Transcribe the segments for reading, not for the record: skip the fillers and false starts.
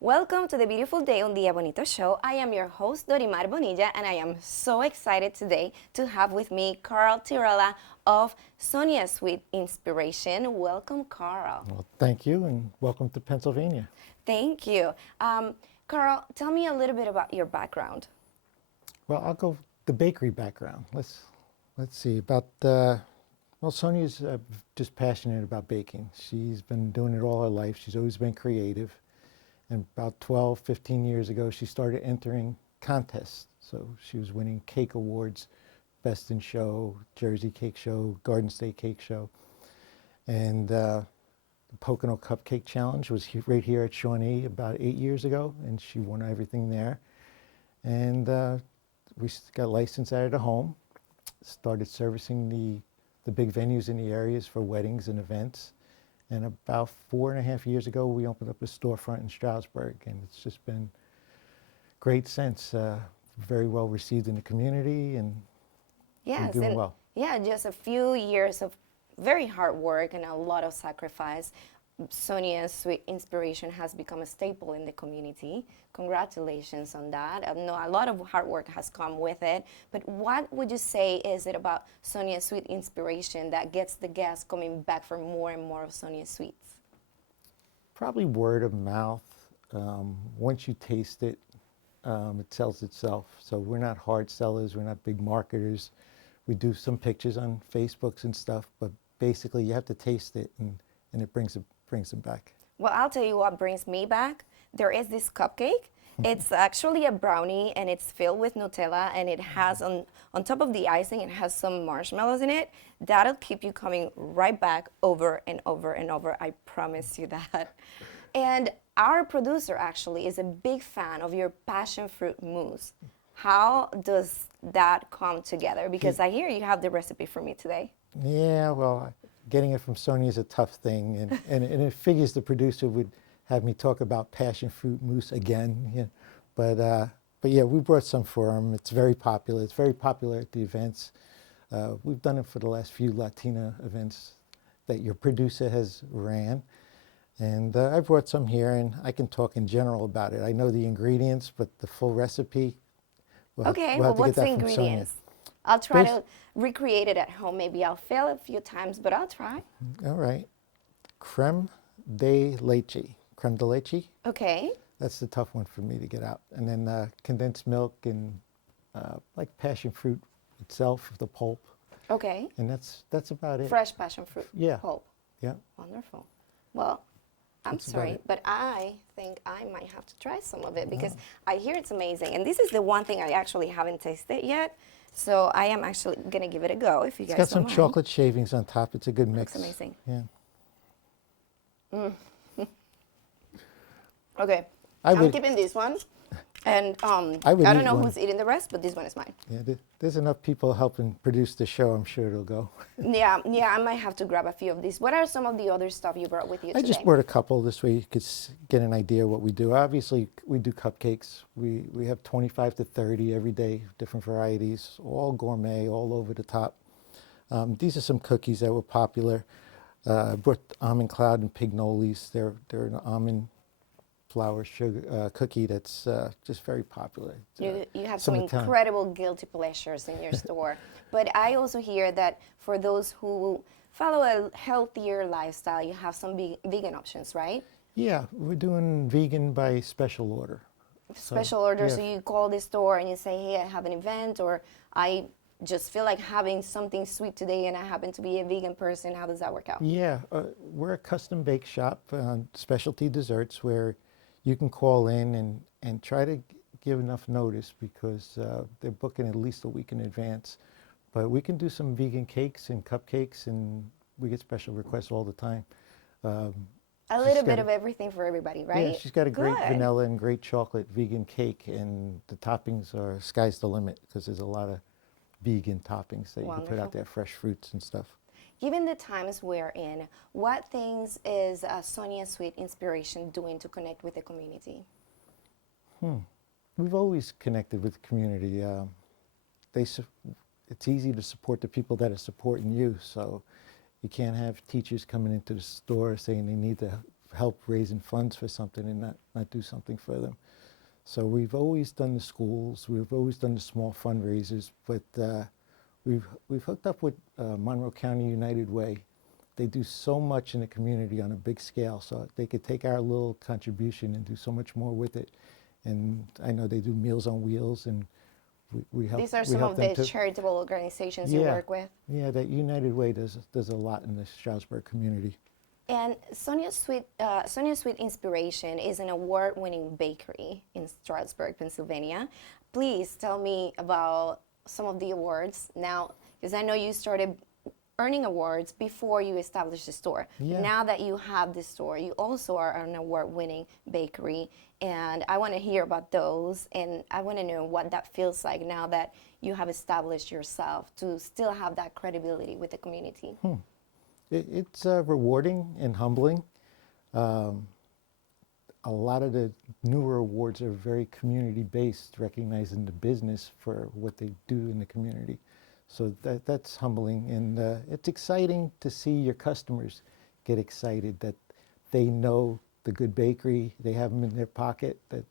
Welcome to the beautiful day on the Bonito show. I am your host, Dorimar Bonilla, and I am so excited today to have with me Carl Tyrella of Sonia Sweet Inspiration. Welcome, Carl. Well, thank you, and welcome to Pennsylvania. Thank you. Carl, tell me a little bit about your background. Well, I'll go the bakery background. Let's see about. Well, Sonia's just passionate about baking. She's been doing it all her life. She's always been creative. And about 12, 15 years ago, she started entering contests. So she was winning cake awards, Best in Show, Jersey Cake Show, Garden State Cake Show. And the Pocono Cupcake Challenge was right here at Shawnee about 8 years ago, and she won everything there. And we got licensed out of the home, started servicing the big venues in the areas for weddings and events. And about 4.5 years ago, we opened up a storefront in Stroudsburg, and it's just been great since. Very well received in the community, and we're doing well. Yeah, just a few years of very hard work and a lot of sacrifice. Sonia's Sweet Inspiration has become a staple in the community. Congratulations on that. I know a lot of hard work has come with it, but what would you say is it about Sonia's Sweet Inspiration that gets the guests coming back for more and more of Sonia's Sweets? Probably word of mouth. Once you taste it, it sells itself. So we're not hard sellers, we're not big marketers. We do some pictures on Facebooks and stuff, but basically you have to taste it, and it brings them back. Well, I'll tell you what brings me back. There is this cupcake. It's actually a brownie, and it's filled with Nutella, and it has on top of the icing, it has some marshmallows in it. That'll keep you coming right back over and over and over. I promise you that. And our producer actually is a big fan of your passion fruit mousse. How does that come together? Because I hear you have the recipe for me today. Yeah, well, getting it from Sonia is a tough thing, and it figures the producer would have me talk about passion fruit mousse again. Yeah. But yeah, we brought some for him. It's very popular. It's very popular at the events. We've done it for the last few Latina events that your producer has ran. And I brought some here, and I can talk in general about it. I know the ingredients, but the full recipe, we'll have to get what's that the from ingredients? Sonia. I'll try to recreate it at home. Maybe I'll fail a few times, but I'll try. All right. Creme de leche. Creme de leche. Okay. That's the tough one for me to get out. And then condensed milk and like passion fruit itself, the pulp. Okay. And that's about it. Fresh passion fruit Yeah. pulp. Yeah. Wonderful. Well, I'm That's about sorry, it. but I think I might have to try some of it because I hear it's amazing. And this is the one thing I actually haven't tasted yet. So I am actually going to give it a go if you It's guys got don't some mind. chocolate shavings on top. It's a good mix. Looks amazing. Yeah. Okay. I I'm would- keeping this one. And I would I don't eat know one. who's eating the rest, but this one is mine. Yeah, there's enough people helping produce the show. I'm sure it'll go. Yeah, I might have to grab a few of these. What are some of the other stuff you brought with you I today? just brought a couple this way you could get an idea of what we do. Obviously, we do cupcakes. We have 25 to 30 every day, different varieties, all gourmet, all over the top. These are some cookies that were popular. I brought almond cloud and pignolis. They're an almond flour sugar cookie that's just very popular. You have some Italian. incredible guilty pleasures in your store. But I also hear that for those who follow a healthier lifestyle, you have some vegan options, right? Yeah, we're doing vegan by special order. Special order, yeah. so you call the store and you say, hey, I have an event, or I just feel like having something sweet today and I happen to be a vegan person. How does that work out? Yeah, we're a custom bake shop, specialty desserts, where you can call in and try to give enough notice because they're booking at least a week in advance. But we can do some vegan cakes and cupcakes, and we get special requests all the time. A little bit of everything for everybody, right? Yeah, she's got a great Good. vanilla and great chocolate vegan cake, and the toppings are sky's the limit because there's a lot of vegan toppings that you can put Wonderful. out there, fresh fruits and stuff. Given the times we're in, what things is Sonia Sweet Inspiration doing to connect with the community? We've always connected with the community. It's easy to support the people that are supporting you, so you can't have teachers coming into the store saying they need to help raising funds for something and not do something for them. So we've always done the schools, we've always done the small fundraisers, but we've hooked up with Monroe County United Way. They do so much in the community on a big scale, so they could take our little contribution and do so much more with it. And I know they do Meals on Wheels, and we help. These are we some help of them the too. charitable organizations you Yeah. work with. Yeah, that United Way does a lot in the Stroudsburg community. And Sonia's Sweet Inspiration is an award-winning bakery in Stroudsburg, Pennsylvania. Please tell me about some of the awards now, because I know you started earning awards before you established the store. Yeah. Now that you have the store, you also are an award-winning bakery, and I want to hear about those, and I want to know what that feels like now that you have established yourself to still have that credibility with the community. It's rewarding and humbling. A lot of the newer awards are very community-based, recognizing the business for what they do in the community. So that's humbling, and it's exciting to see your customers get excited that they know the good bakery, they have them in their pocket, that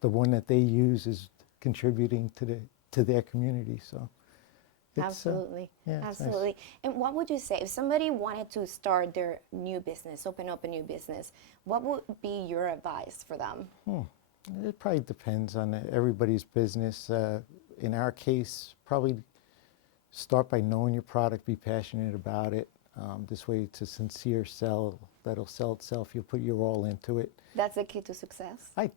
the one that they use is contributing to their community. So it's, Absolutely. yeah, it's nice. Absolutely. And what would you say if somebody wanted to start their new business, open up a new business, what would be your advice for them? It probably depends on everybody's business. In our case, probably start by knowing your product, be passionate about it. This way it's a sincere sell that'll sell itself. You'll put your all into it. That's the key to success. I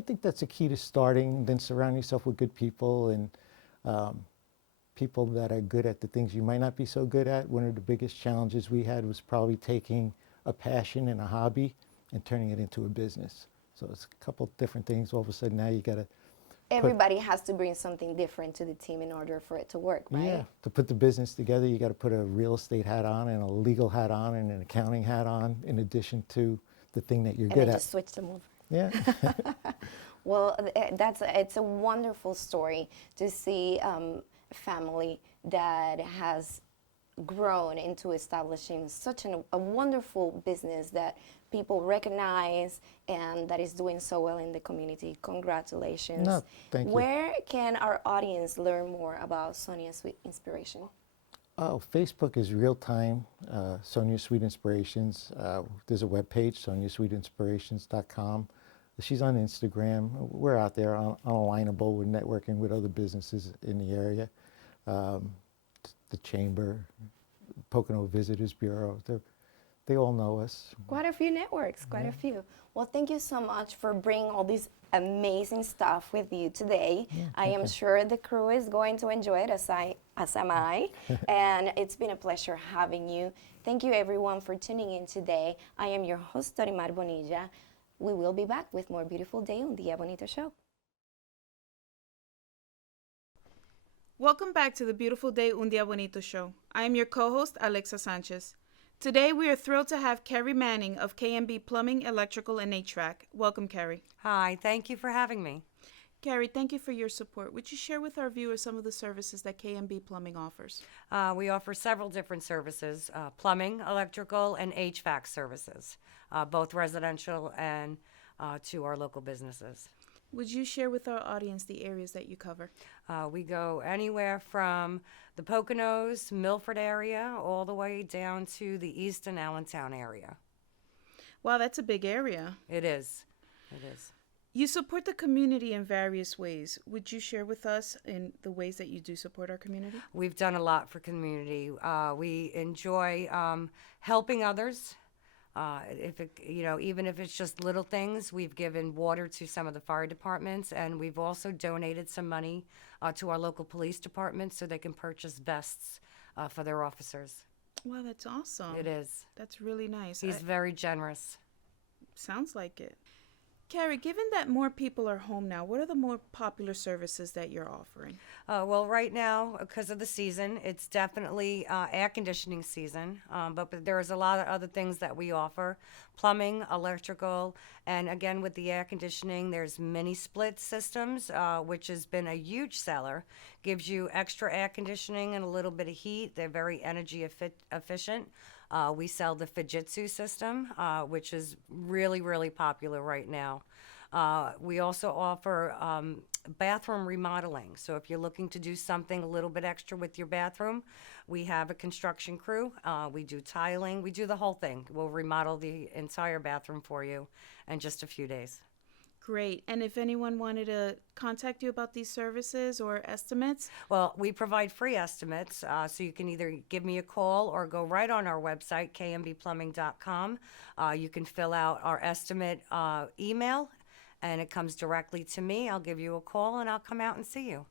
think that's a key to starting. Then surround yourself with good people and people that are good at the things you might not be so good at. One of the biggest challenges we had was probably taking a passion and a hobby and turning it into a business. So it's a couple different things. All of a sudden now you got to Everybody has to bring something different to the team in order for it to work, right? Yeah, to put the business together, you got to put a real estate hat on and a legal hat on and an accounting hat on in addition to the thing that you're And good then at. just switch them over. Yeah. Well, it's a wonderful story to see a family that has grown into establishing such a wonderful business that people recognize and that is doing so well in the community. Congratulations. No, thank you. Where can our audience learn more about Sonia's Sweet Inspiration? Oh, Facebook is real time, Sonia Sweet Inspirations. There's a webpage, soniasweetinspirations.com. She's on Instagram. We're out there on Alignable. We're networking with other businesses in the area. The Chamber, Pocono Visitors Bureau, they all know us. Quite a few networks, quite a few. Well, thank you so much for bringing all this amazing stuff with you today. I am sure the crew is going to enjoy it, as am I. And it's been a pleasure having you. Thank you everyone for tuning in today. I am your host, Dorimar Bonilla. We will be back with more Beautiful Day Un Día Bonito show. Welcome back to the Beautiful Day Un Día Bonito show. I am your co-host, Alexa Sanchez. Today, we are thrilled to have Carrie Manning of Kmb Plumbing, Electrical, and HVAC. Welcome, Carrie. Hi, thank you for having me. Carrie, thank you for your support. Would you share with our viewers some of the services that Kmb Plumbing offers? We offer several different services, plumbing, electrical, and HVAC services, both residential and to our local businesses. Would you share with our audience the areas that you cover? We go anywhere from the Poconos, Milford area, all the way down to the East and Allentown area. Wow, that's a big area. It is. It is. You support the community in various ways. Would you share with us in the ways that you do support our community? We've done a lot for community. We enjoy helping others. Even if it's just little things, we've given water to some of the fire departments, and we've also donated some money to our local police department so they can purchase vests for their officers. Wow, that's awesome. It is. That's really nice. He's very generous. Sounds like it. Carrie, given that more people are home now, what are the more popular services that you're offering? Well, right now, because of the season, it's definitely air conditioning season, but there's a lot of other things that we offer. Plumbing, electrical, and again, with the air conditioning, there's mini split systems, which has been a huge seller. Gives you extra air conditioning and a little bit of heat. They're very energy efficient. We sell the Fujitsu system, which is really, really popular right now. We also offer bathroom remodeling. So if you're looking to do something a little bit extra with your bathroom, we have a construction crew. We do tiling. We do the whole thing. We'll remodel the entire bathroom for you in just a few days. Great. And if anyone wanted to contact you about these services or estimates? Well, we provide free estimates, so you can either give me a call or go right on our website, kmbplumbing.com. You can fill out our estimate email, and it comes directly to me. I'll give you a call, and I'll come out and see you.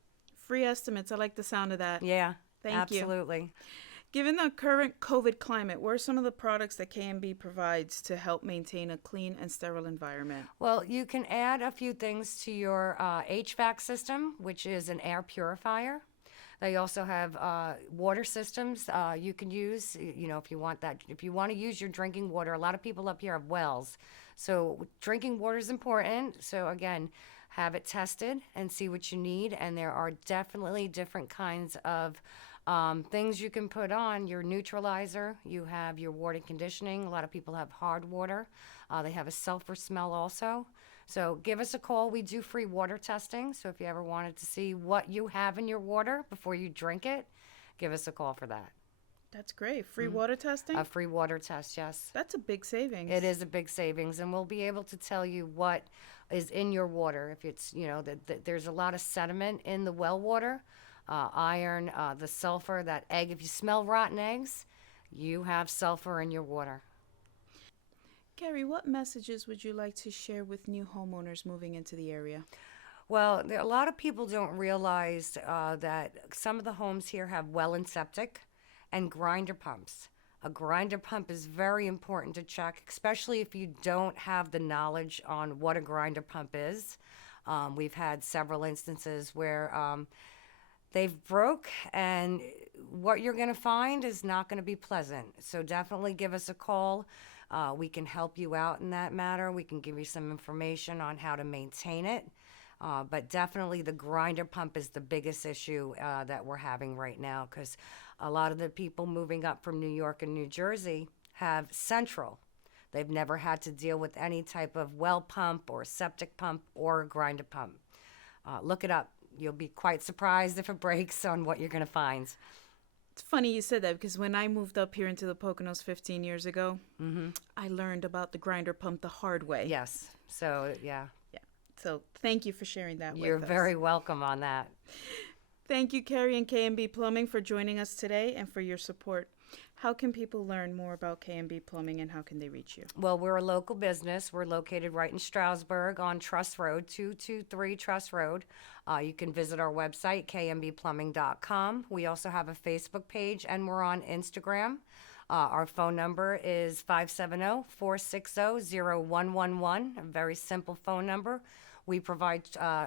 Free estimates. I like the sound of that. Yeah, Thank you. absolutely. Given the current COVID climate, what are some of the products that KMB provides to help maintain a clean and sterile environment? Well, you can add a few things to your HVAC system, which is an air purifier. They also have water systems you can use, if you want that. If you want to use your drinking water, a lot of people up here have wells. So drinking water is important. So again, have it tested and see what you need. And there are definitely different kinds of things you can put on your neutralizer. You have your water conditioning. A lot of people have hard water. They have a sulfur smell also. So give us a call. We do free water testing. So if you ever wanted to see what you have in your water before you drink it, give us a call for that. That's great. Free water testing? A free water test, yes. That's a big savings. It is a big savings, and we'll be able to tell you what is in your water. If it's, there's a lot of sediment in the well water. Iron, the sulfur, that egg. If you smell rotten eggs, you have sulfur in your water. Carrie, what messages would you like to share with new homeowners moving into the area? Well, a lot of people don't realize that some of the homes here have well and septic and grinder pumps. A grinder pump is very important to check, especially if you don't have the knowledge on what a grinder pump is. We've had several instances where they've broke, and what you're going to find is not going to be pleasant. So definitely give us a call. We can help you out in that matter. We can give you some information on how to maintain it. But definitely the grinder pump is the biggest issue that we're having right now, because a lot of the people moving up from New York and New Jersey have central. They've never had to deal with any type of well pump or septic pump or grinder pump. Look it up. You'll be quite surprised if it breaks on what you're going to find. It's funny you said that, because when I moved up here into the Poconos 15 years ago, I learned about the grinder pump the hard way. Yes. So, yeah. Yeah. So thank you for sharing that with us. You're very welcome on that. Thank you, Carrie and Kmb Plumbing, for joining us today and for your support. How can people learn more about Kmb Plumbing, and how can they reach you? Well, we're a local business. We're located right in Stroudsburg on Truss Road, 223 Truss Road. You can visit our website, kmbplumbing.com. We also have a Facebook page, and we're on Instagram. Our phone number is 570-460-0111, a very simple phone number. We provide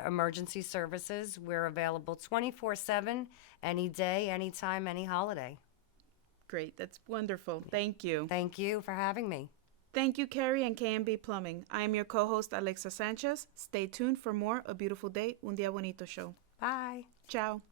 emergency services. We're available 24/7, any day, anytime, any holiday. Great. That's wonderful. Thank you. Thank you for having me. Thank you, Carrie and Kmb Plumbing. I am your co-host, Alexa Sanchez. Stay tuned for more A Beautiful Day, Un Día Bonito show. Bye. Ciao.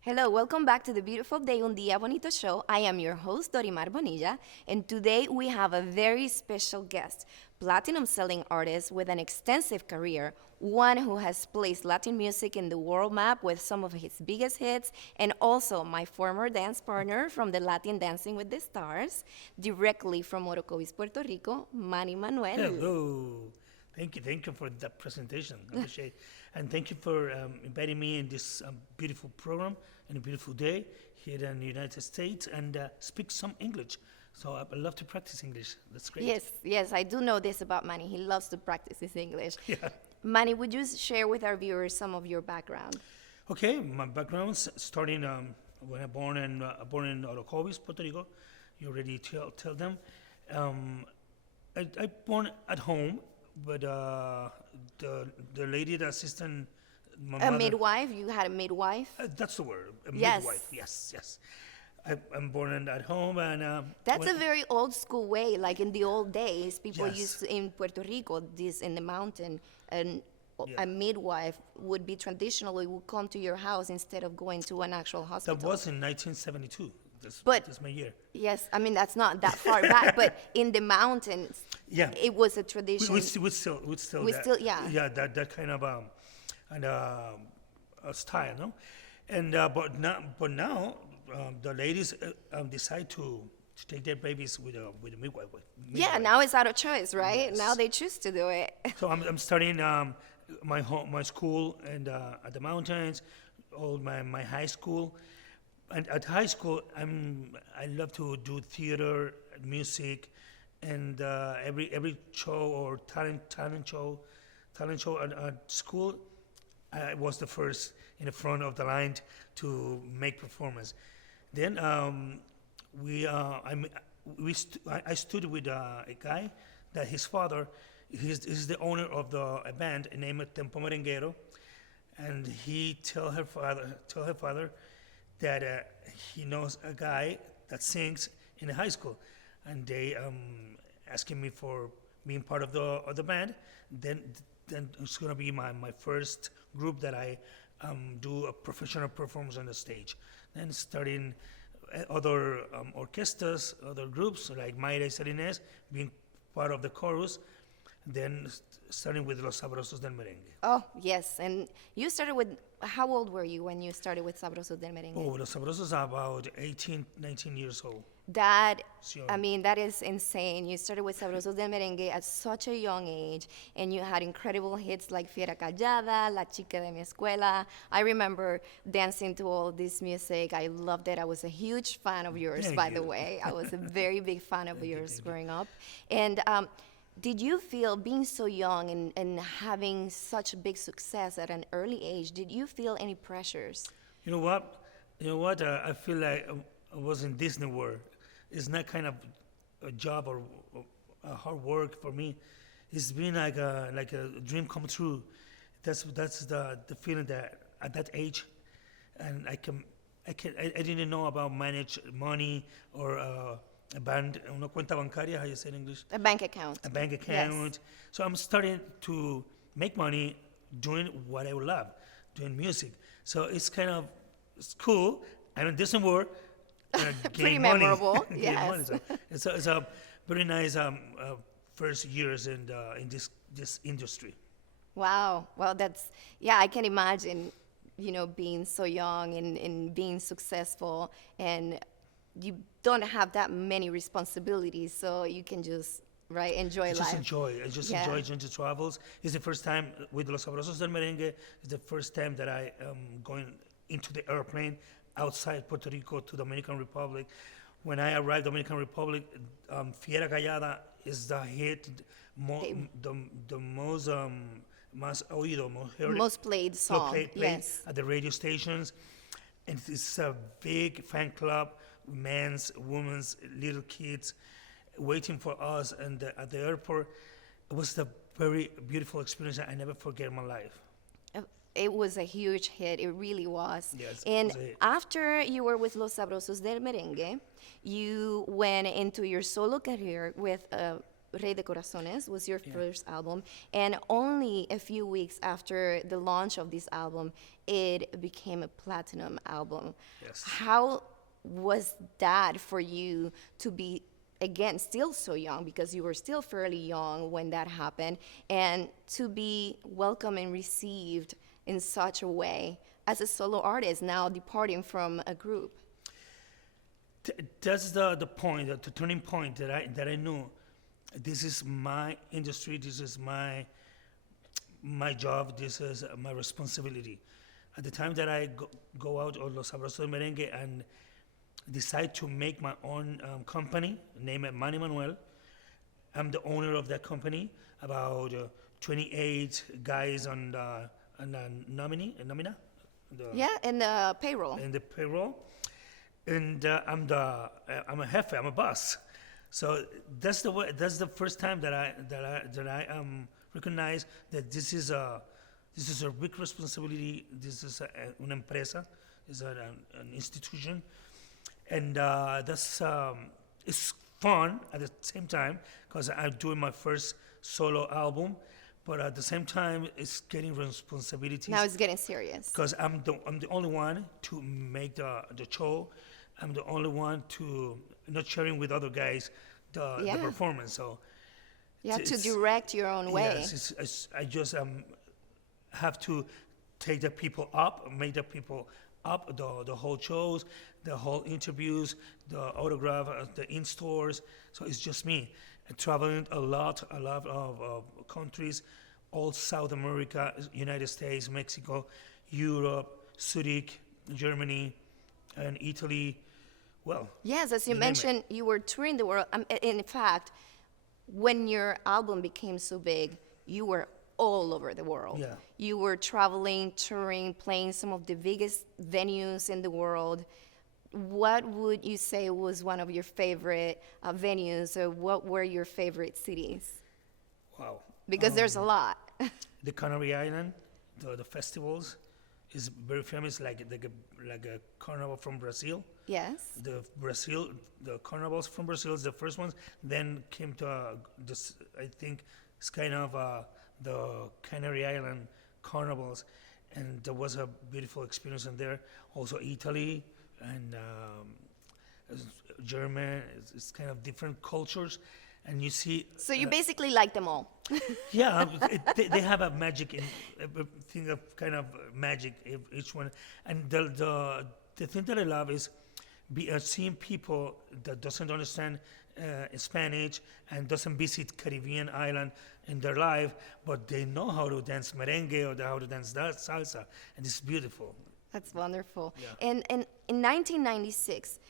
Hello, welcome back to the Beautiful Day Un Día Bonito show. I am your host, Dorimar Bonilla, and today we have a very special guest, platinum selling artist with an extensive career, one who has placed Latin music in the world map with some of his biggest hits, and also my former dance partner from the Latin Dancing with the Stars, directly from Orocovis, Puerto Rico, Manny Manuel. Hello. Thank you for that presentation. I appreciate it. And thank you for inviting me in this beautiful program and a beautiful day here in the United States, and speak some English. So I love to practice English. That's great. Yes, I do know this about Manny. He loves to practice his English. Yeah. Manny, would you share with our viewers some of your background? Okay, my background's starting when I born in Orocovis, Puerto Rico. You already tell them. I born at home, but the lady, the assistant, my A mother, midwife? You had a midwife? that's the word. A Yes. midwife. Yes. I'm born at home, and That's a very old school way. Like in the old days, people Yes. used to, in Puerto Rico, this in the mountain, an Yeah. a midwife would be traditionally would come to your house instead of going to an actual hospital. That was in 1972. But- That's my year. Yes, I mean that's not that far back, but in the mountains, Yeah. it was a tradition. We still We that, still- yeah. yeah, that kind of and style, no, and but now the ladies decide to take their babies with a midwife. Yeah, now it's out of choice, right? Yes. Now they choose to do it. So I'm studying my school and at the mountains, all my high school, and at high school I love to do theater, music, and every show or talent show at school. I was the first in the front of the line to make performance. Then I stood with a guy that his father, he's the owner of a band named Tempo Merenguero, and he tell her father that he knows a guy that sings in the high school, and they asking me for being part of the band. Then it's gonna be my first group that I do a professional performance on the stage. Then starting other orchestras, other groups like Mayra y Salines, being part of the chorus. Then starting with Los Sabrosos del Merengue. Oh, yes. And you started with, how old were you when you started with Sabrosos del Merengue? Oh, Los Sabrosos are about 18, 19 years old. That, So- I mean, that is insane. You started with Sabrosos del Merengue at such a young age, and you had incredible hits like Fiera Callada, La Chica de mi Escuela. I remember dancing to all this music. I loved it. I was a huge fan of yours, Thank by you. the way. I was a very big fan of yours thank you. growing up. And did you feel, being so young and having such big success at an early age, did you feel any pressures? You know what? I feel like I was in Disney World. It's not kind of a job or a hard work for me. It's been like a dream come true. That's the feeling that at that age, and I didn't know about manage money or a una cuenta bancaria. How you say in English? A bank account. A bank account. So I'm starting to make money doing what I love, doing music. So it's cool. I'm in Disney World. Pretty memorable, Gain yes. money. So it's a very nice first years in this industry. Wow. Well, that's, yeah, I can imagine, being so young and being successful, and you don't have that many responsibilities, so you can just, right, enjoy I life. I just Yeah. enjoy going to travels. It's the first time with Los Sabrosos del Merengue. It's the first time that I am going into the airplane outside Puerto Rico to Dominican Republic. When I arrived Dominican Republic, Fiera Callada is the hit, the most más oído, most heard, Most played song, played yes. at the radio stations. And it's a big fan club, men's, women's, little kids waiting for us and at the airport. It was a very beautiful experience I never forget in my life. It was a huge hit. It really was. Yes, it And was a hit. after you were with Los Sabrosos del Merengue, you went into your solo career with Rey de Corazones, was your first album. And only a few weeks after the launch of this album, it became a platinum album. Yes. How was that for you to be, again, still so young, because you were still fairly young when that happened, and to be welcomed and received in such a way as a solo artist, now departing from a group? That's the point, the turning point that I knew. This is my industry. This is my job. This is my responsibility. At the time that I go out of Los Sabrosos del Merengue and decide to make my own company, name it Manny Manuel. I'm the owner of that company. About 28 guys on nomina. Yeah, and the payroll. In the payroll, and I'm a jefe. I'm a boss. So that's the way. That's the first time that I recognize that this is a big responsibility. This is una empresa, is an institution, and that's it's fun at the same time because I'm doing my first solo album, but at the same time, it's getting responsibilities. Now it's getting serious. Because I'm the only one to make the show. I'm the only one to not sharing with other guys the Yeah. performance. So You have to it's- direct your own way. yes, I just have to take the people up, make the people up, the whole shows, the whole interviews, the autograph, the in stores. So it's just me. Traveling a lot of countries, all South America, United States, Mexico, Europe, Zurich, Germany, and Italy. Well, Yes, as you name it. mentioned, you were touring the world. In fact, when your album became so big, you were all over the world. Yeah. You were traveling, touring, playing some of the biggest venues in the world. What would you say was one of your favorite venues, or what were your favorite cities? wow. Because there's a lot. The Canary Island, the festivals, is very famous, like a carnival from Brazil. Yes. The carnivals from Brazil is the first ones. Then came to this, I think it's kind of the Canary Island carnivals, and there was a beautiful experience in there. Also Italy and German. It's kind of different cultures, and you see. So you basically like them all. Yeah, they have a magic a thing of kind of magic each one, and the thing that I love is seeing people that doesn't understand Spanish and doesn't visit Caribbean island in their life, but they know how to dance merengue or how to dance salsa, and it's beautiful. That's wonderful. Yeah. And in 1996,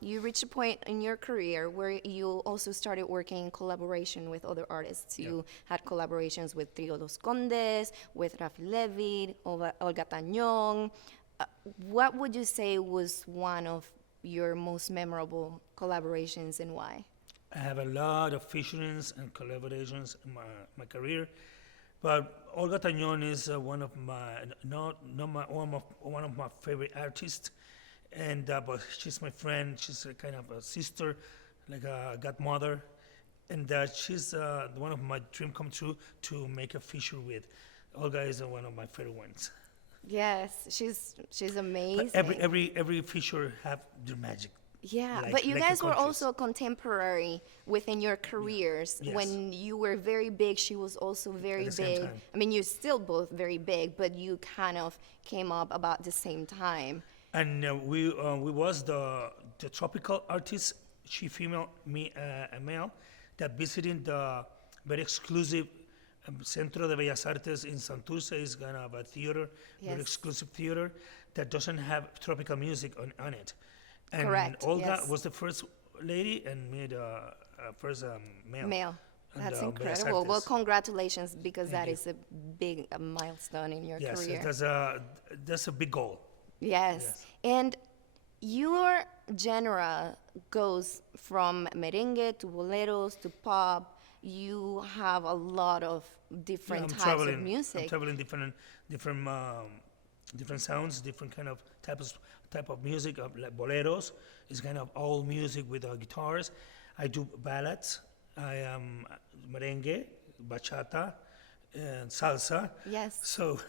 you reached a point in your career where you also started working in collaboration with other artists. You had collaborations with Trio Los Condes, with Rafi Levy, Olga Tañón. What would you say was one of your most memorable collaborations, and why? I have a lot of featurings and collaborations in my career, but Olga Tañón is one of my one of my favorite artists, and but she's my friend. She's a kind of a sister, like a godmother, and she's one of my dream come true to make a feature with. Olga is one of my favorite ones. Yes, she's amazing. But every feature have their magic. Yeah, like- but you like the guys were countries. also contemporary within your careers. Yes. When you were very big, she was also very the same big. time. I mean, you're still both very big, but you kind of came up about the same time. And we was the tropical artist, she female, me a male, that visiting the very exclusive Centro de Bellas Artes in Santurce is kind of a theater, very Yes. exclusive theater that doesn't have tropical music on it. And Correct, Olga yes. was the first lady and me the first male. Male. And, That's Bellas incredible. Well, Artes. congratulations, because that you. is a big milestone in your Yes, career. that's a big goal. Yes. Yes. And your genre goes from merengue to boleros to pop. You have a lot of different I'm types traveling, of music. I'm traveling different sounds, different kind of type of music. Like boleros is kind of old music with guitars. I do ballads. I am merengue, bachata, and salsa. Yes. So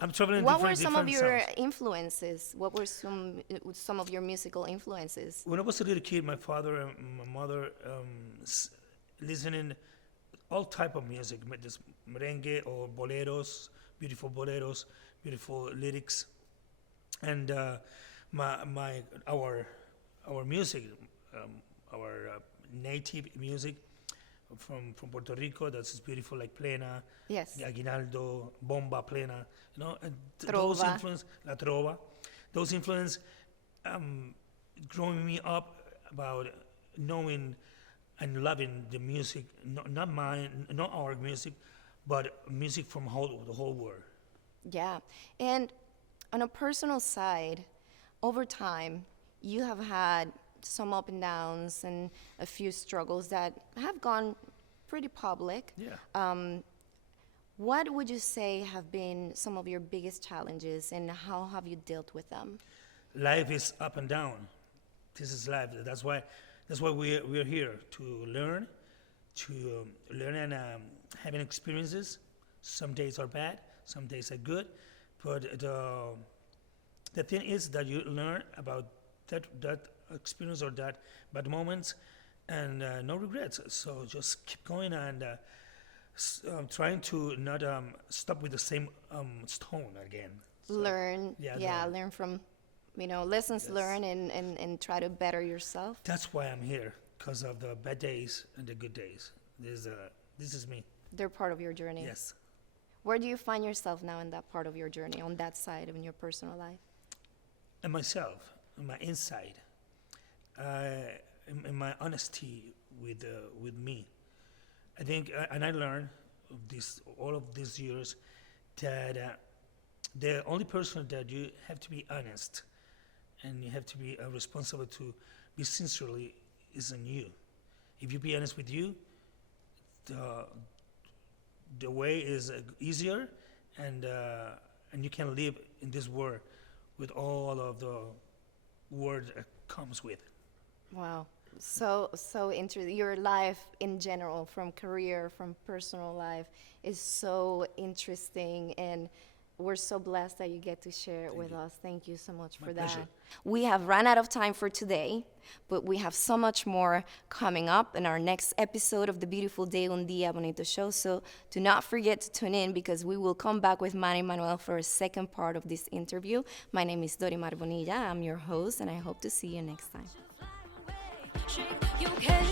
I'm traveling. What were different some of your sounds. influences? What were some of your musical influences? When I was a little kid, my father and my mother listening all type of music, this merengue or boleros, beautiful lyrics, and our music, our native music from Puerto Rico, that's beautiful, like plena, Yes. aguinaldo, bomba plena, and those Trova. influence, la trova, those influence growing me up about knowing and loving the music, not mine, not our music, but music from the whole world. Yeah. And on a personal side, over time, you have had some up and downs and a few struggles that have gone pretty public. Yeah. What would you say have been some of your biggest challenges, and how have you dealt with them? Life is up and down. This is life. That's why we're here to learn and having experiences Some days are bad, some days are good, but the thing is that you learn about that experience or that bad moments, and no regrets. So just keep going and trying to not stop with the same stone again. So, Learn, yeah, learn from, lessons Yes. learned and try to better yourself. that's why I'm here, because of the bad days and the good days. This is me. They're part of your journey. Yes. Where do you find yourself now in that part of your journey, on that side of your personal life? And myself, in my inside, in my honesty with me. I think, and I learned all of these years that the only person that you have to be honest and you have to be responsible to be sincerely is in you. If you be honest with you, the way is easier, and you can live in this world with all of the word that comes with. Wow. So into your life in general, from career, from personal life, is so interesting, and we're so blessed that you get to share it with us. Thank you so much for that. pleasure. We have run out of time for today, but we have so much more coming up in our next episode of the Beautiful Day Un Día Bonito show. So do not forget to tune in, because we will come back with Manny Manuel for a second part of this interview. My name is Dorimar Bonilla. I'm your host, and I hope to see you next time. You can